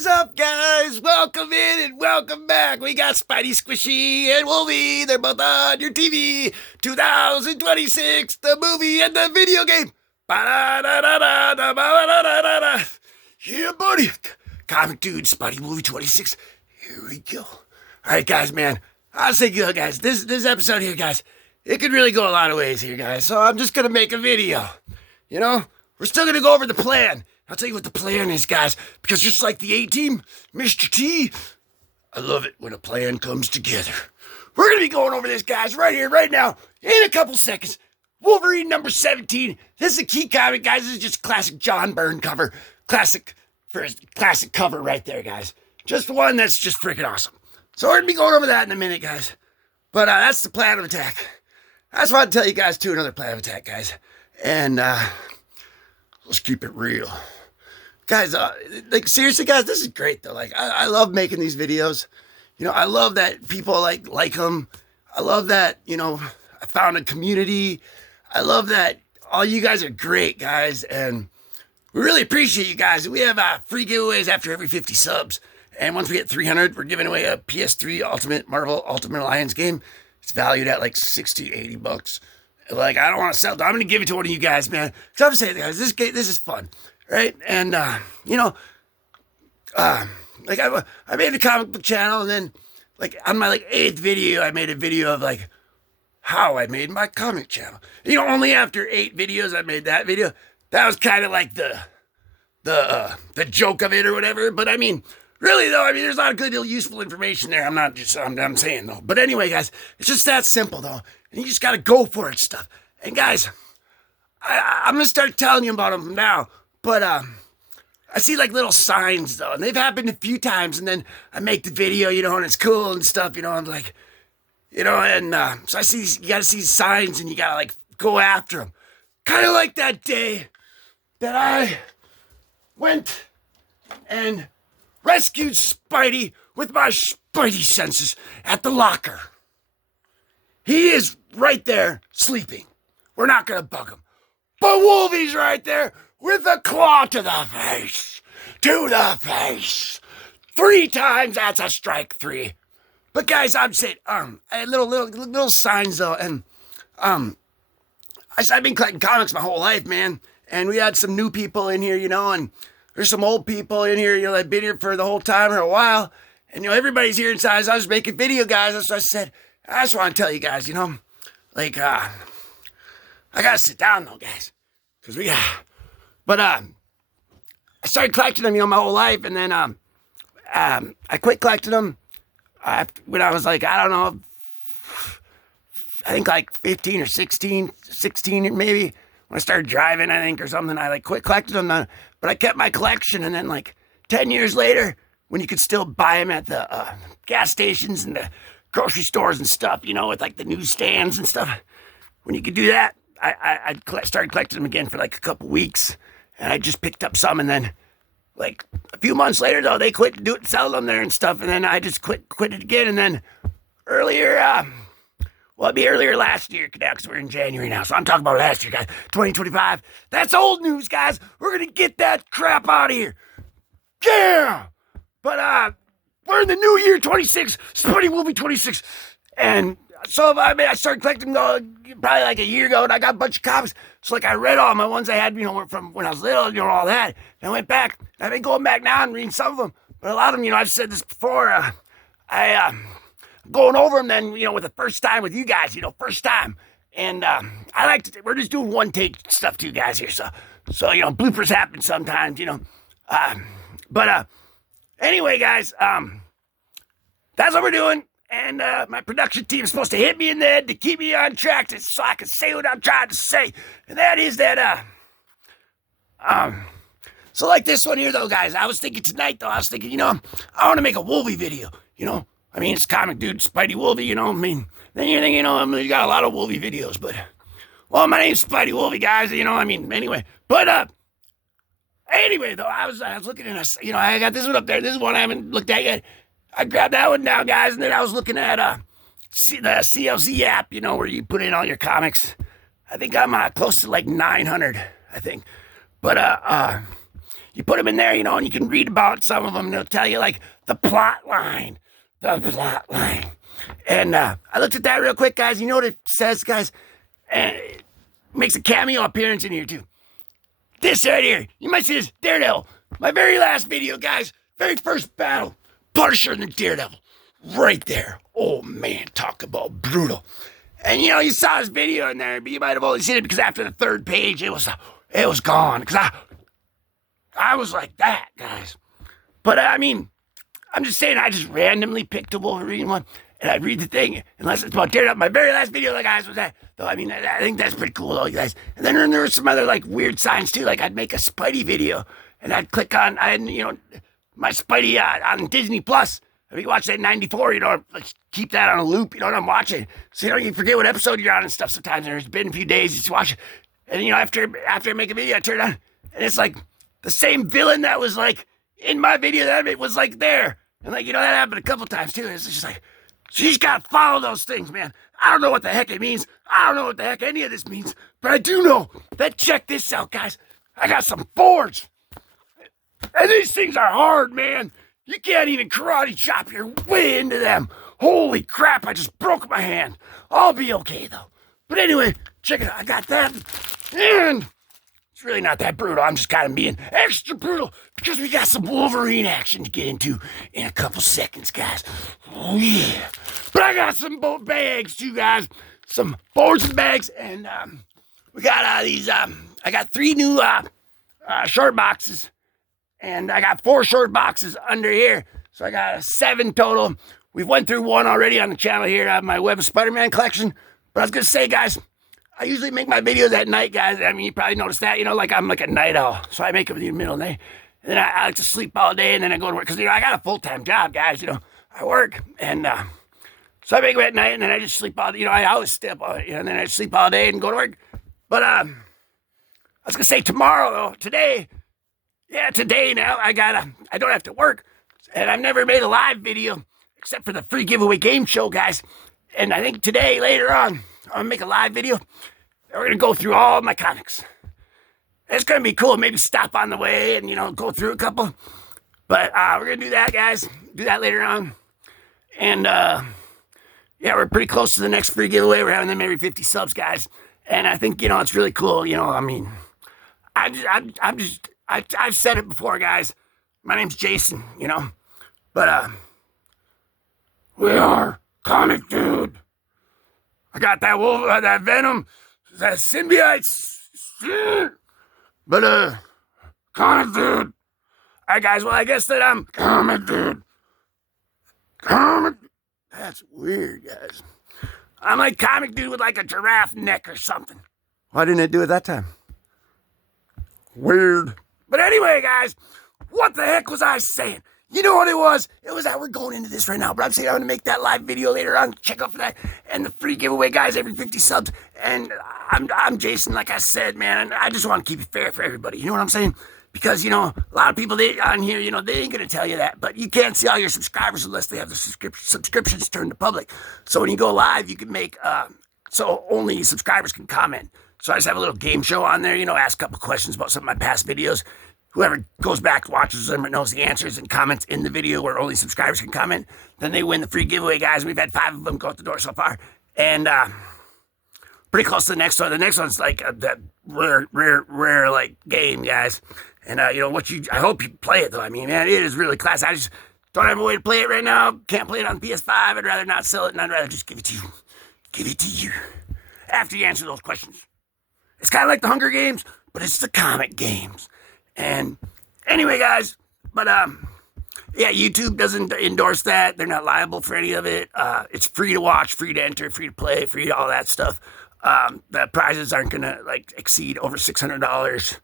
is up, guys? Welcome in and welcome back. We got Spidey, Squishy, and Wolvie. They're both on your TV. 2026, the movie and the video game. Ba-da-da-da-da, ba-da-da-da-da. Yeah, buddy. Comic Dude, Spidey, Wolvie 26. Here we go. All right, guys, man. I'll say, guys, this episode here, guys, it could really go a lot of ways here, guys. So I'm just going to make a video. You know, we're still going to go over the plan. I'll tell you what the plan is, guys, because just like the A-Team, Mr. T, I love it when a plan comes together. We're going to be going over this, guys, right here, right now, in a couple seconds. Wolverine number 17. This is a key comic, guys. This is just classic John Byrne cover. Classic cover right there, guys. Just one that's just freaking awesome. So we're going to be going over that in a minute, guys. But that's the plan of attack. I just want to tell you guys, too, another plan of attack, guys. And let's keep it real. Guys, like, seriously, guys, this is great, though. Like, I love making these videos. You know, I love that people like them. I love that, you know, I found a community. I love that all you guys are great, guys. And we really appreciate you guys. We have free giveaways after every 50 subs. And once we get 300, we're giving away a PS3 Marvel Ultimate Alliance game. It's valued at like 60, 80 bucks. Like, I don't want to sell it. I'm going to give it to one of you guys, man. Because I'm saying, guys, this is fun. Right? And, you know, like, I made a comic book channel, and then, like, on my, like, 8th video, I made a video of, like, how I made my comic channel. You know, only after 8 videos, I made that video. That was kind of like the joke of it or whatever. But, I mean, really, though, I mean, there's a lot of good, useful information there. I'm saying, though. But anyway, guys, it's just that simple, though. And you just got to go for it stuff. And, guys, I'm going to start telling you about them now. But I see like little signs though, and they've happened a few times, and then I make the video, you know, and it's cool and stuff, you know, I'm like, you know, and so I see, you gotta see signs and you gotta like go after them. Kind of like that day that I went and rescued Spidey with my Spidey senses at the locker. He is right there sleeping. We're not gonna bug him. But Wolvie's right there with a claw to the face. To the face. 3 times, that's a strike 3. But guys, I'm saying, I had little signs though, and I've been collecting comics my whole life, man. And we had some new people in here, you know, and there's some old people in here, you know, that've been here for the whole time or a while. And, you know, everybody's here inside, so I was making video, guys. That's what I said. I just want to tell you guys, you know, like, I gotta sit down though, guys. Because we got... But I started collecting them, you know, my whole life, and then I quit collecting them when I was like, I don't know, I think like 15 or 16 maybe, when I started driving, I think, or something. I like quit collecting them, but I kept my collection, and then like 10 years later, when you could still buy them at the gas stations and the grocery stores and stuff, you know, with like the newsstands and stuff, when you could do that, I started collecting them again for like a couple weeks. And I just picked up some, and then, like, a few months later, though, they quit selling them there and stuff, and then I just quit it again, and then earlier, it'd be earlier last year, because we're in January now, so I'm talking about last year, guys, 2025. That's old news, guys. We're gonna get that crap out of here. Yeah! But, we're in the new year, 26. Spidey will be 26. And so, I mean, I started collecting probably like a year ago, and I got a bunch of comics. So, like, I read all my ones I had, you know, from when I was little, you know, all that. And I went back. I've been going back now and reading some of them. But a lot of them, you know, I've said this before. Going over them then, you know, with the first time with you guys, you know, first time. And I like to, we're just doing one take stuff too, guys, here. So you know, bloopers happen sometimes, you know. But anyway, guys, that's what we're doing. And my production team is supposed to hit me in the head to keep me on track so I can say what I'm trying to say. And that is that, so like this one here, though, guys, I was thinking tonight, you know, I want to make a Wolvie video, you know. I mean, it's Comic Dude, Spidey Wolvie, you know. I mean, then you're thinking, you know, I mean, you got a lot of Wolvie videos, but, well, my name's Spidey Wolvie, guys, you know, I mean, anyway. But, anyway, though, I was looking at, you know, I got this one up there. This is one I haven't looked at yet. I grabbed that one now, guys, and then I was looking at the CLZ app, you know, where you put in all your comics. I think I'm close to like 900, I think. But you put them in there, you know, and you can read about some of them. And they'll tell you like the plot line. And I looked at that real quick, guys. You know what it says, guys? And it makes a cameo appearance in here too. This right here, you might see this Daredevil. My very last video, guys. Very first battle, Punisher and the Daredevil, right there. Oh man, talk about brutal. And you know, you saw this video in there, but you might have only seen it because after the third page, it was gone. Because I was like that, guys. But I mean, I'm just saying, I just randomly picked a Wolverine one, and I'd read the thing, unless it's about Daredevil. My very last video, like, guys, was that. Though, I mean, I think that's pretty cool, though, you guys. And then there were some other, like, weird signs, too. Like, I'd make a Spidey video, and I'd click on, you know, my Spidey on Disney Plus. If you watch that in 94, you know, like, keep that on a loop, you know what I'm watching. So, you know, you forget what episode you're on and stuff sometimes. And there's been a few days, you just watch it. And, you know, after I make a video, I turn it on, and it's, like, the same villain that was, like, in my video that it was, like, there. And, like, you know, that happened a couple times, too. It's just like, so you just gotta follow those things, man. I don't know what the heck it means. I don't know what the heck any of this means. But I do know that, check this out, guys. I got some boards. And these things are hard, man. You can't even karate chop your way into them. Holy crap, I just broke my hand. I'll be okay, though. But anyway, check it out. I got that. And it's really not that brutal. I'm just kind of being extra brutal because we got some Wolverine action to get into in a couple seconds, guys. Oh, yeah. But I got some bags, too, guys. Some boards and bags. And we got these, I got 3 new short boxes. And I got 4 short boxes under here. So I got 7 total. We've went through 1 already on the channel here. I have my Web of Spider-Man collection. But I was going to say, guys, I usually make my videos at night, guys. I mean, you probably noticed that. You know, like I'm like a night owl. So I make them in the middle of the night. And then I like to sleep all day. And then I go to work. Because, you know, I got a full-time job, guys. You know, I work. And so I make them at night. And then I just sleep all day. You know, I always stay up all day. You know, and then I sleep all day and go to work. But I was going to say tomorrow, though. Today now, I don't have to work. And I've never made a live video except for the free giveaway game show, guys. And I think today, later on, I'm going to make a live video. We're going to go through all my comics. It's going to be cool. Maybe stop on the way and, you know, go through a couple. But we're going to do that, guys. Do that later on. And, yeah, we're pretty close to the next free giveaway. We're having them every 50 subs, guys. And I think, you know, it's really cool. You know, I mean, I've said it before, guys. My name's Jason, you know. But, we are Comic Dude. I got that that Venom, that symbiote. But, Comic Dude. All right, guys. Well, I guess that I'm Comic Dude. That's weird, guys. I'm like Comic Dude with like a giraffe neck or something. Why didn't it do it that time? Weird. But anyway, guys, what the heck was I saying? You know what it was? It was that we're going into this right now. But I'm saying I'm going to make that live video later on. Check out for that. And the free giveaway, guys, every 50 subs. And I'm Jason, like I said, man. And I just want to keep it fair for everybody. You know what I'm saying? Because, you know, a lot of people on here, you know, they ain't going to tell you that. But you can't see all your subscribers unless they have their subscriptions turned to public. So when you go live, you can make, so only subscribers can comment. So I just have a little game show on there, you know, ask a couple questions about some of my past videos. Whoever goes back, watches them, and knows the answers and comments in the video where only subscribers can comment, then they win the free giveaway, guys. We've had 5 of them go out the door so far. And pretty close to the next one. The next one's like that rare, like, game, guys. And, you know, I hope you play it, though. I mean, man, it is really class. I just don't have a way to play it right now. Can't play it on PS5. I'd rather not sell it, and I'd rather just give it to you. Give it to you. After you answer those questions. It's kind of like the Hunger Games, but it's the comic games. And anyway, guys, but yeah, YouTube doesn't endorse that. They're not liable for any of it. It's free to watch, free to enter, free to play, free to all that stuff. The prizes aren't gonna like exceed over $600.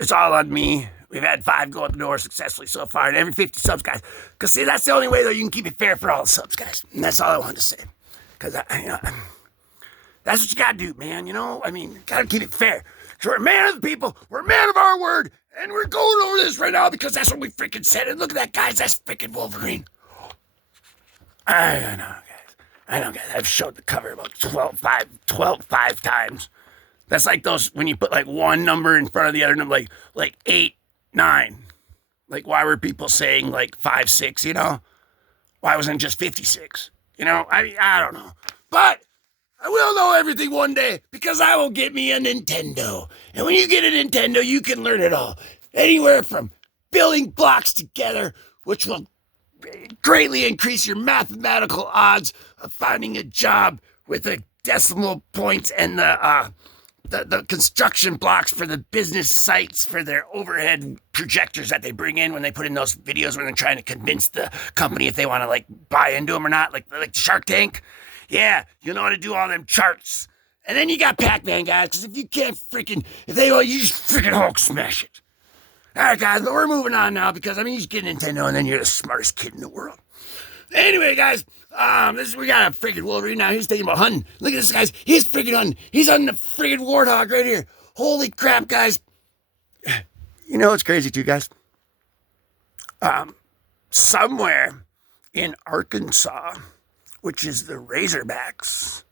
It's all on me. We've had 5 go out the door successfully so far, and every 50 subs, guys. Because see, that's the only way though you can keep it fair for all the subs, guys. And that's all I wanted to say. Because you know, that's what you gotta do, man. You know, I mean, gotta keep it fair. So we're a man of the people, we're a man of our word, and we're going over this right now because that's what we freaking said. And look at that, guys, that's freaking Wolverine. I know, guys. I've showed the cover about 12 times. That's like those when you put like one number in front of the other number, like 8, 9. Like why were people saying like 5, 6? Why wasn't it just 56? I don't know, but I will know everything one day because I will get me a Nintendo. And when you get a Nintendo, you can learn it all. Anywhere from building blocks together, which will greatly increase your mathematical odds of finding a job with the decimal points and the construction blocks for the business sites for their overhead projectors that they bring in when they put in those videos when they're trying to convince the company if they want to like buy into them or not, like Shark Tank. Yeah, you know how to do all them charts. And then you got Pac-Man, guys, because if you can't if they you just freaking Hulk smash it. All right, guys, but we're moving on now because, you just get a Nintendo and then you're the smartest kid in the world. Anyway, guys, we got a freaking Wolverine now. He's thinking about hunting. Look at this, guys. He's freaking hunting. He's hunting the freaking warthog right here. Holy crap, guys. You know what's crazy, too, guys? Somewhere in Arkansas, which is the Razorbacks,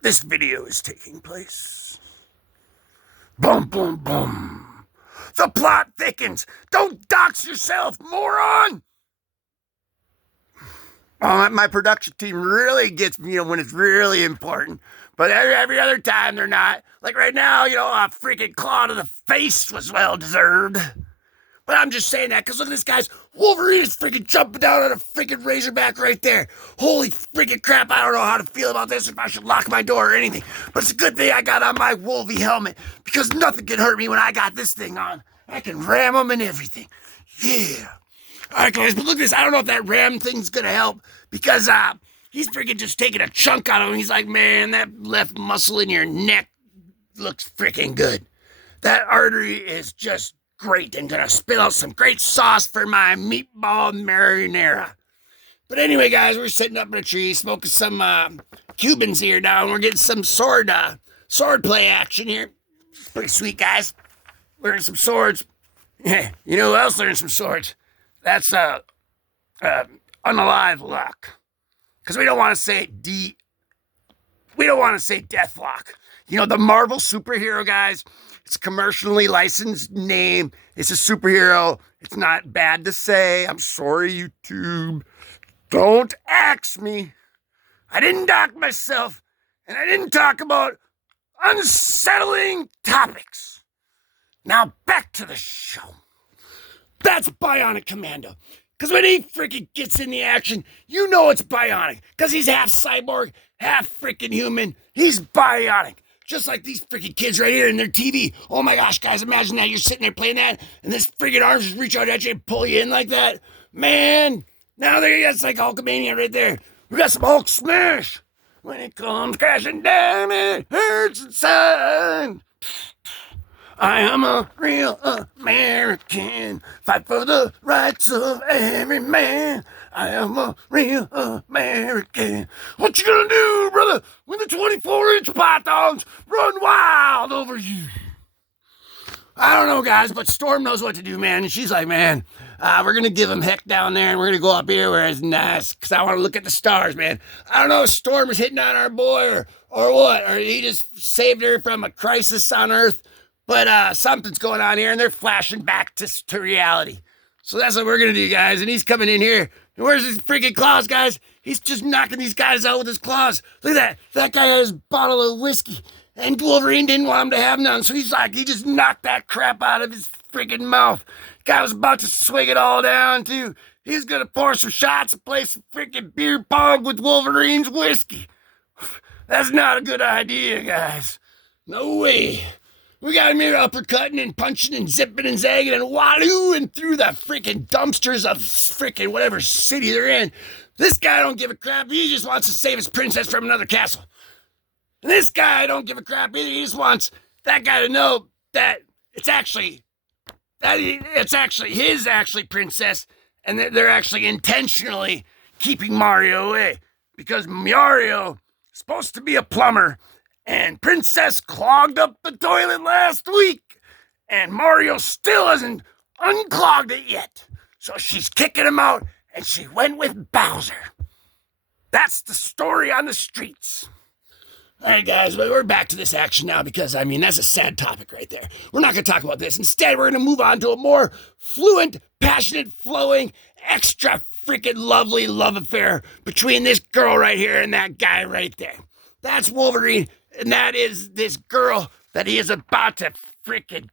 this video is taking place. Boom, boom, boom. The plot thickens. Don't dox yourself, moron! My production team really gets me when it's really important. But every other time they're not. Like right now, a freaking claw to the face was well deserved. But I'm just saying that because look at this, guys. Wolverine is freaking jumping down on a freaking Razorback right there. Holy freaking crap, I don't know how to feel about this, if I should lock my door or anything. But it's a good thing I got on my Wolvie helmet because nothing can hurt me when I got this thing on. I can ram them and everything. Yeah. All right, guys, but look at this. I don't know if that ram thing's going to help because he's freaking just taking a chunk out of him. He's like, man, that left muscle in your neck looks freaking good. That artery is just great and gonna spit out some great sauce for my meatball marinara. But anyway, guys, we're sitting up in a tree smoking some Cubans here now, and we're getting some sword play action here. Pretty sweet, guys. Learning some swords. Yeah, you know who else learned some swords? That's Unalive Luck. Because we don't want to say Deathlock. The Marvel superhero, guys. It's a commercially licensed name. It's a superhero. It's not bad to say. I'm sorry, YouTube. Don't axe me. I didn't dock myself, and I didn't talk about unsettling topics. Now back to the show. That's Bionic Commando. Because when he freaking gets in the action, you know it's bionic. Because he's half cyborg, half freaking human. He's bionic. Just like these freaking kids right here in their TV. Oh my gosh, guys, imagine that. You're sitting there playing that, and this freaking arms just reach out at you and pull you in like that. Man, now that's like Hulkamania right there. We got some Hulk smash. When it comes crashing down, it hurts inside. I am a real American. Fight for the rights of every man. I am a real American. What you gonna do, brother, when the 24-inch pythons run wild over you? I don't know, guys, but Storm knows what to do, man. And she's like, man, we're going to give him heck down there, and we're going to go up here where it's nice, because I want to look at the stars, man. I don't know if Storm is hitting on our boy or what, or he just saved her from a crisis on Earth. But something's going on here, and they're flashing back to reality. So that's what we're going to do, guys. And he's coming in here. And where's his freaking claws, guys? He's just knocking these guys out with his claws. Look at that. That guy has a bottle of whiskey. And Wolverine didn't want him to have none. So he just knocked that crap out of his freaking mouth. Guy was about to swing it all down, too. He's going to pour some shots and play some freaking beer pong with Wolverine's whiskey. That's not a good idea, guys. No way. We got him here uppercutting and punching and zipping and zagging and wallooing through the freaking dumpsters of freaking whatever city they're in. This guy don't give a crap. He just wants to save his princess from another castle. And this guy don't give a crap either. He just wants that guy to know that it's actually his princess, and that they're actually intentionally keeping Mario away because Mario is supposed to be a plumber. And Princess clogged up the toilet last week. And Mario still hasn't unclogged it yet. So she's kicking him out. And she went with Bowser. That's the story on the streets. All right, guys, but we're back to this action now because, I mean, that's a sad topic right there. We're not going to talk about this. Instead, we're going to move on to a more fluent, passionate, flowing, extra freaking lovely love affair between this girl right here and that guy right there. That's Wolverine, and that is this girl that he is about to freaking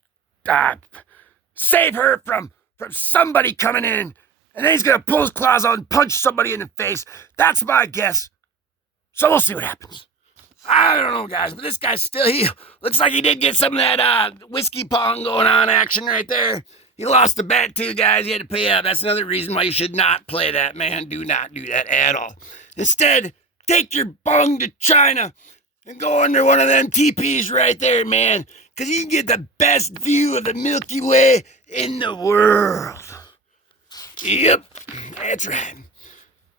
save her from somebody coming in, and then he's going to pull his claws out and punch somebody in the face. That's my guess. So we'll see what happens. I don't know, guys, but this guy he looks like he did get some of that whiskey pong going on action right there. He lost the bet too, guys. He had to pay up. That's another reason why you should not play that, man. Do not do that at all. Instead, take your bung to China and go under one of them teepees right there, man, because you can get the best view of the Milky Way in the world. Yep, that's right.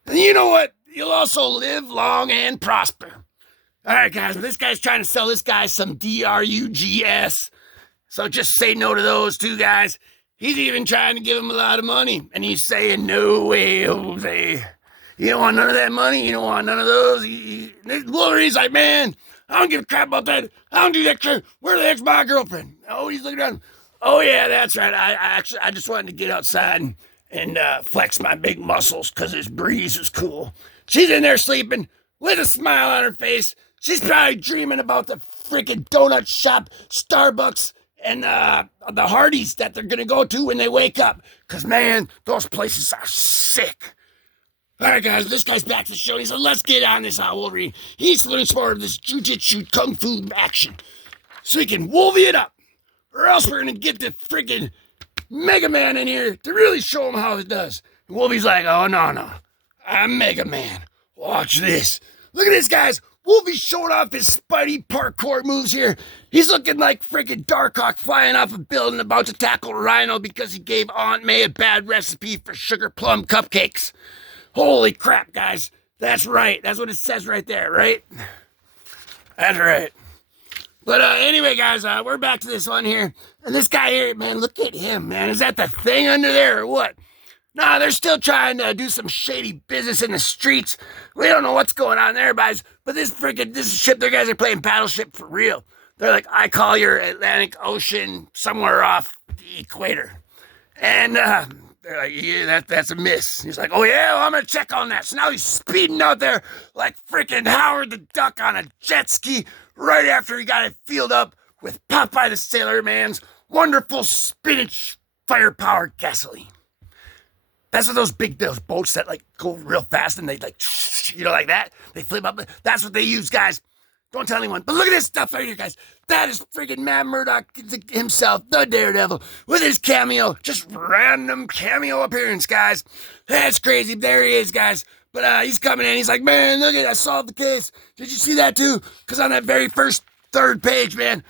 And you know what? You'll also live long and prosper. All right, guys, but this guy's trying to sell this guy some drugs. So just say no to those two guys. He's even trying to give him a lot of money. And he's saying, no way, Jose. You don't want none of that money. You don't want none of those. Wolverine's like, man, I don't give a crap about that. I don't do that crap. Where the heck's my girlfriend? Oh, he's looking around. Oh, yeah, that's right. I just wanted to get outside and flex my big muscles because this breeze is cool. She's in there sleeping with a smile on her face. She's probably dreaming about the freaking donut shop, Starbucks, and the Hardee's that they're going to go to when they wake up. Because, man, those places are sick. All right, guys, this guy's back to the show. He said, let's get on this Wolverine. He needs to learn some more of this jiu-jitsu kung fu action so he can Wolvie it up. Or else we're going to get the freaking Mega Man in here to really show him how it does. And Wolvie's like, oh, no. I'm Mega Man. Watch this. Look at this, guys. Wolvie's showing off his Spidey parkour moves here. He's looking like freaking Darkhawk flying off a building about to tackle Rhino because he gave Aunt May a bad recipe for sugar plum cupcakes. Holy crap, guys. That's right. That's what it says right there, right? That's right. But anyway, guys, we're back to this one here. And this guy here, man, look at him, man. Is that the thing under there or what? Nah, they're still trying to do some shady business in the streets. We don't know what's going on there, guys. But this ship, their guys are playing Battleship for real. They're like, I call your Atlantic Ocean somewhere off the equator. And they're like, yeah, that's a miss. He's like, oh, yeah, well, I'm going to check on that. So now he's speeding out there like freaking Howard the Duck on a jet ski right after he got it filled up with Popeye the Sailor Man's wonderful spinach fire-powered gasoline. That's what those boats that like go real fast and they like, like that. They flip up. That's what they use, guys. Don't tell anyone. But look at this stuff right here, guys. That is friggin' Matt Murdock himself, the Daredevil, with his cameo. Just random cameo appearance, guys. That's crazy. There he is, guys. But he's coming in. He's like, man, look at it. I solved the case. Did you see that too? Because on that very first third page, man,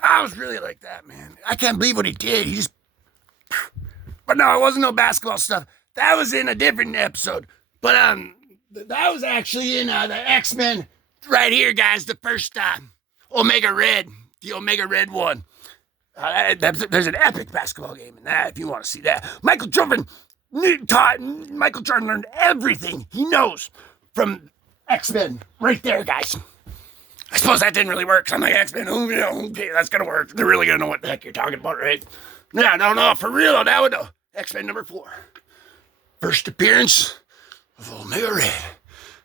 I was really like that, man. I can't believe what he did. He just... But no, it wasn't no basketball stuff. That was in a different episode. But that was actually in the X-Men right here, guys. The first Omega Red, the Omega Red one. There's an epic basketball game in that if you want to see that. Michael Jordan learned everything he knows from X-Men right there, guys. I suppose that didn't really work. I'm like, X-Men, okay, that's going to work. They're really going to know what the heck you're talking about, right? Yeah, no, for real, that would know. X-Men number 4. First appearance of Omega Red.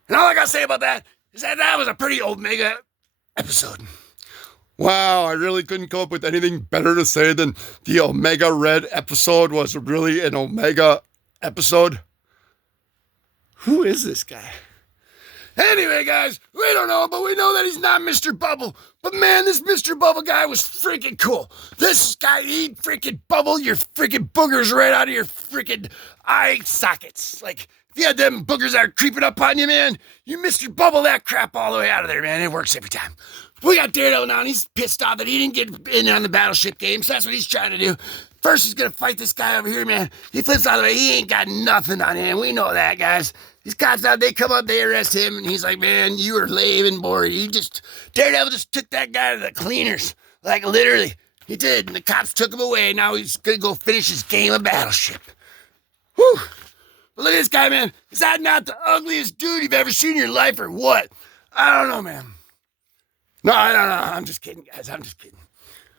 And all I got to say about that is that was a pretty Omega episode. Wow, I really couldn't come up with anything better to say than the Omega Red episode was really an Omega episode. Who is this guy? Anyway, guys, we don't know, but we know that he's not Mr. Bubble. But man, this Mr. Bubble guy was freaking cool. This guy, he'd freaking bubble your freaking boogers right out of your freaking eye sockets. Like, if you had them boogers that are creeping up on you, man, you Mr. Bubble that crap all the way out of there, man. It works every time. We got Daredevil now, and he's pissed off that he didn't get in on the Battleship game, so that's what he's trying to do. First, he's going to fight this guy over here, man. He flips out of the way. He ain't got nothing on him. We know that, guys. These cops out, they come up, they arrest him, and he's like, man, you are lame and boring. Daredevil just took that guy to the cleaners. Like, literally. He did, and the cops took him away. Now he's going to go finish his game of Battleship. Whew. But look at this guy, man. Is that not the ugliest dude you've ever seen in your life or what? I don't know, man. No, I'm just kidding, guys. I'm just kidding.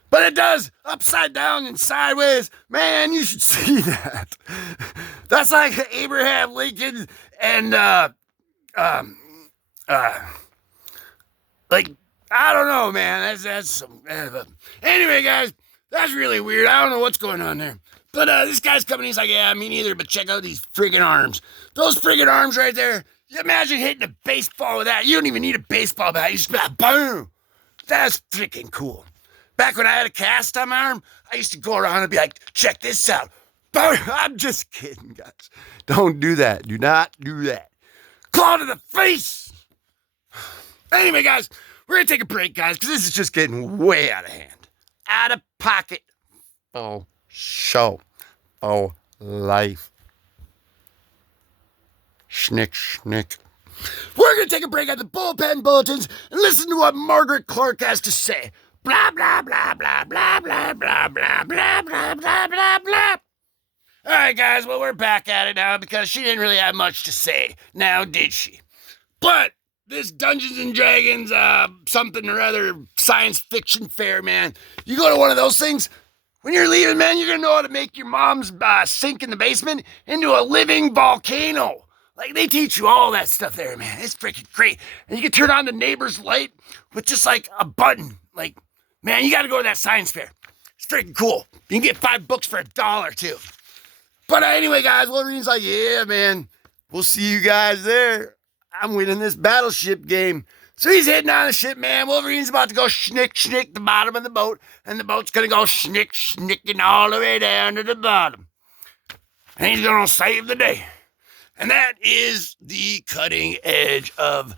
But it does upside down and sideways. Man, you should see that. That's like Abraham Lincoln and like, I don't know, man. That's some. Anyway, guys, that's really weird. I don't know what's going on there. But this guy's coming. He's like, yeah, me neither. But check out these friggin' arms. Those friggin' arms right there. You imagine hitting a baseball with that. You don't even need a baseball bat. You just boom. That's freaking cool. Back when I had a cast on my arm, I used to go around and be like, check this out. Boom. I'm just kidding, guys. Don't do that. Do not do that. Claw to the face. Anyway, guys, we're going to take a break, guys, because this is just getting way out of hand. Out of pocket. Oh, show. Oh, life. Schnick, schnick. We're going to take a break at the bullpen bulletins and listen to what Margaret Clark has to say. Blah, blah, blah, blah, blah, blah, blah, blah, blah, blah, blah, blah, blah. All right, guys, well, we're back at it now because she didn't really have much to say. Now, did she? But this Dungeons and Dragons, something or other science fiction fair, man. You go to one of those things, when you're leaving, man, you're going to know how to make your mom's sink in the basement into a living volcano. Like, they teach you all that stuff there, man. It's freaking great. And you can turn on the neighbor's light with just, like, a button. Like, man, you got to go to that science fair. It's freaking cool. You can get 5 books for $1, too. But anyway, guys, Wolverine's like, yeah, man, we'll see you guys there. I'm winning this battleship game. So he's heading on the ship, man. Wolverine's about to go schnick, schnick the bottom of the boat, and the boat's going to go schnick, schnicking all the way down to the bottom. And he's going to save the day. And that is the cutting edge of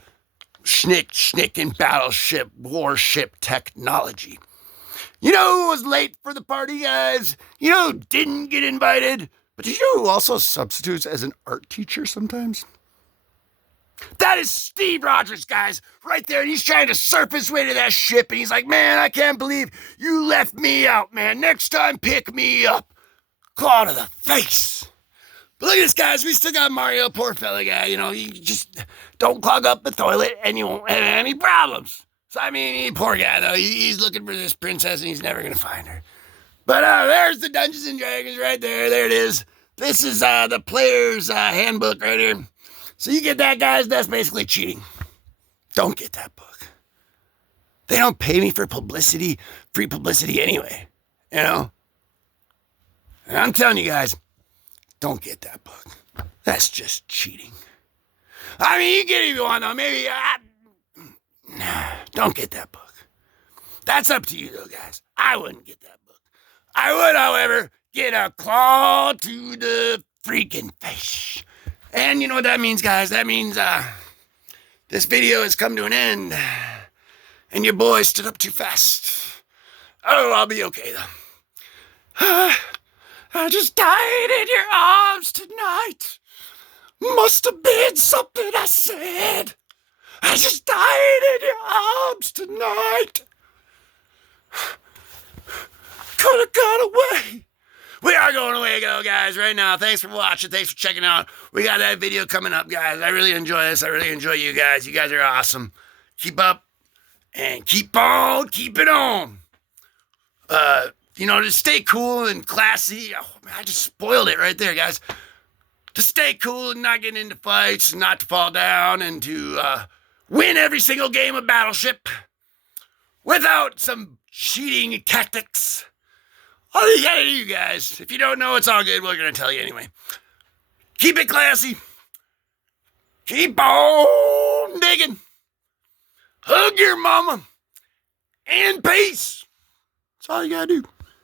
schnick, schnicking battleship, warship technology. You know who was late for the party, guys? You know who didn't get invited? But did you know who also substitutes as an art teacher sometimes? That is Steve Rogers, guys, right there. And he's trying to surf his way to that ship. And he's like, man, I can't believe you left me out, man. Next time, pick me up. Claw to the face. But look at this, guys. We still got Mario, poor fella guy. You know, you just don't clog up the toilet and you won't have any problems. So, I mean, poor guy, though. He's looking for this princess and he's never going to find her. But there's the Dungeons and Dragons right there. There it is. This is the player's handbook right here. So you get that, guys. That's basically cheating. Don't get that book. They don't pay me for publicity, free publicity anyway. You know? And I'm telling you guys, don't get that book. That's just cheating. I mean, you get it if you want, though. Maybe, don't get that book. That's up to you, though, guys. I wouldn't get that book. I would, however, get a claw to the freaking face. And you know what that means, guys? That means this video has come to an end. And your boy stood up too fast. Oh, I'll be okay, though. I just died in your arms tonight. Must have been something I said. I just died in your arms tonight. Could have got away. We are going away, guys, right now. Thanks for watching. Thanks for checking out. We got that video coming up, guys. I really enjoy this. I really enjoy you guys. You guys are awesome. Keep up and keep on keeping on. You know, to stay cool and classy. Oh, man, I just spoiled it right there, guys. To stay cool and not get into fights, and not to fall down, and to win every single game of Battleship without some cheating tactics. All you gotta do, guys, if you don't know, it's all good. We're gonna tell you anyway. Keep it classy. Keep on digging. Hug your mama. And peace. That's all you gotta do.